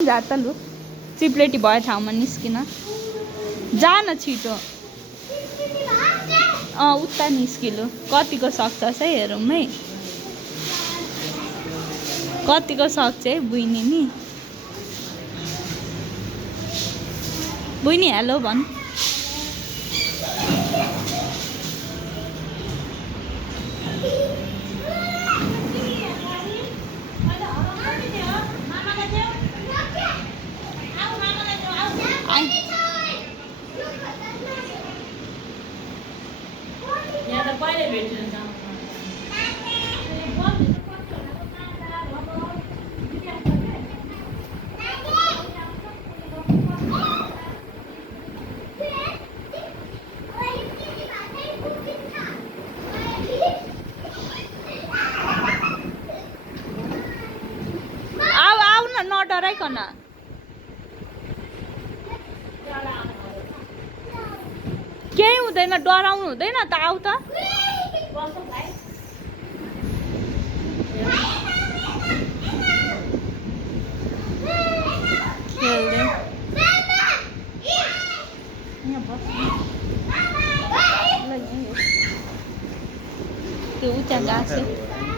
जात लु चिप्लेटी भयो ठाउँमा निस्किन जान छिटो उता निस्किलु कतिको सक्छ है हेरौँ है कतिको सक्छ है बुइनी नि बुइनी हेलो भन् नडराइकन केही हुँदैन डराउनु हुँदैन त आऊ त खेल्दै त्यो उता गएको